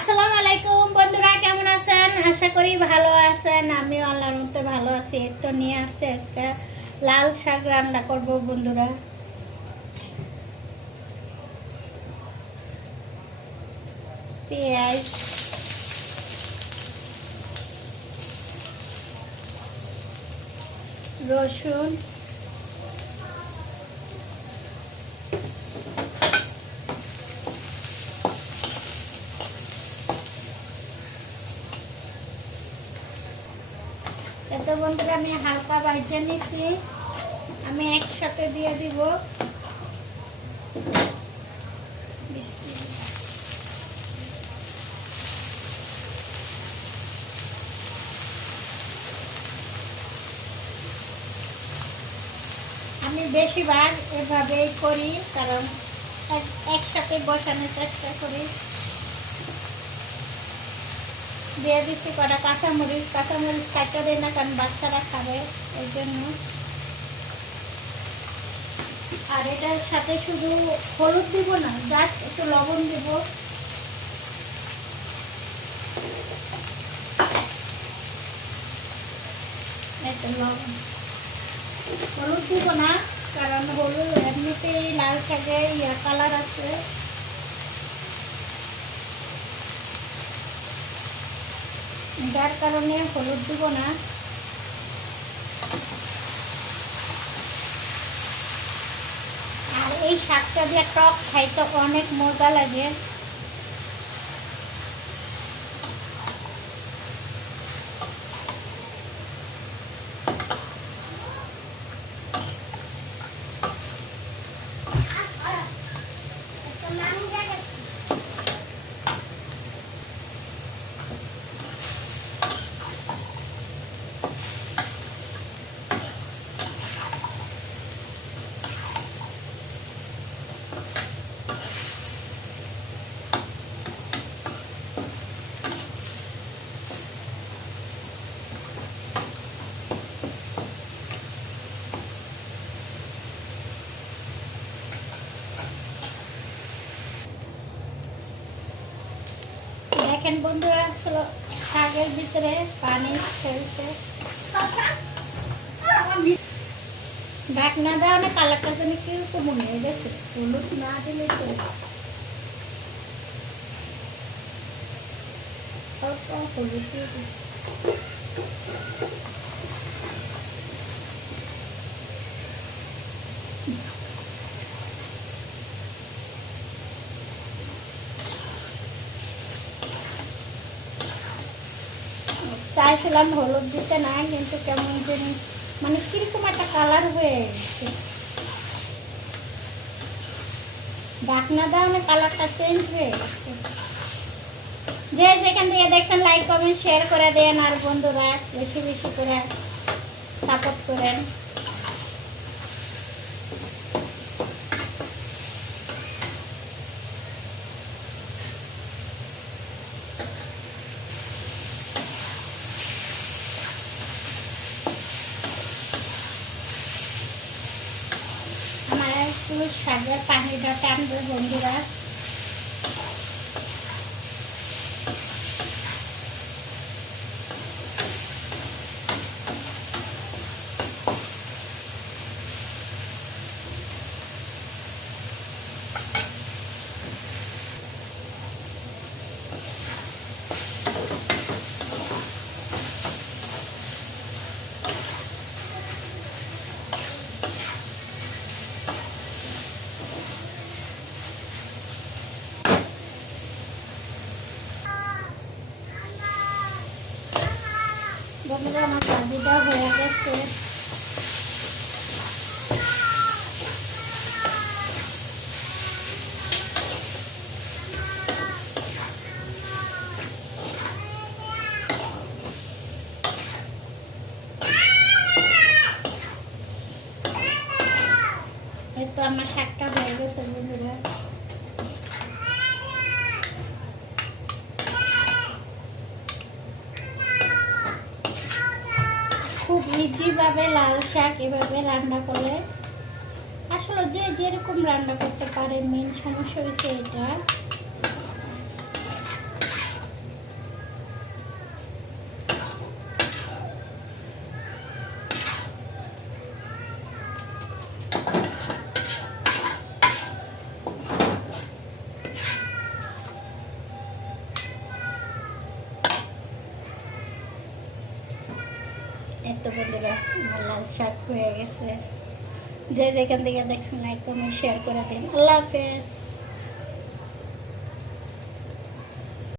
আসসালামু আলাইকুম বন্ধুরা, কেমন আছেন? আশা করি ভালো আছেন। আমি আল্লাহর মধ্যে ভালো আছি। এই তো নিয়ে আসছে আজকে লাল শাক রান্না করব বন্ধুরা। পেঁয়াজ। রসুন। এত বন্ধুরা, আমি হালকা ভাজে নিছি আমি একসাথে দিয়ে দিব। আমি বেশিরভাগ এভাবেই করি, কারণ এক- একসাথে বসানোর চেষ্টা করি দিয়ে দিচ্ছি কটা কাঁচামরিচ কাঁচামরিচ কাটা দেয় না, কারণ বাচ্চারা খাবে, এই জন্য। আর এটার সাথে শুধু হলুদ দিব না, জাস্ট একটু লবণ দিব। লবণ। হলুদ দিব না, কারণ হলুদ এমনিতেই লাল শাকে ইয়া কালার আছে। যার কারণে হলুদ দিব না। আর এই শাকটা দিয়ে টক খাইতে অনেক মজা লাগে। দেখেন বন্ধুরা, আসলে শাকের ভিতরে পানি ফেলছে ঢাকনা দেওয়া না, কালারটা যেন মনে হয়ে গেছে হলুদ না দিলে তো হলুদ দিয়ে দিচ্ছি। চাইছিলাম হলুদ দিতে নাই, কিন্তু কেমন জানি মানে কীরকম একটা কালার হয়ে গেছে। ডাকনা দাও না কালারটা চেঞ্জ হয়ে গেছে। যে যেখান থেকে দেখছেন লাইক কমেন্ট শেয়ার করে দেন, আর বন্ধুরা, বেশি বেশি করে সাপোর্ট করেন। একটু শাকের পানিটা টানবে বন্ধুরা। বন্ধুরা আমার কাজিটা হয়ে গেছে। তো আমার শাকটা হয়ে গেছে বন্ধুরা খুব ইজিভাবে লাল শাক এভাবে রান্না করে, আসলে যে যেরকম রান্না করতে পারে মেন সমস্যা হয়েছে এটা। বন্ধুরা, আমার লাল শাক হয়ে গেছে। যে যেখান থেকে দেখছেন কমেন্ট শেয়ার করে দিন। আল্লাহ হাফেজ।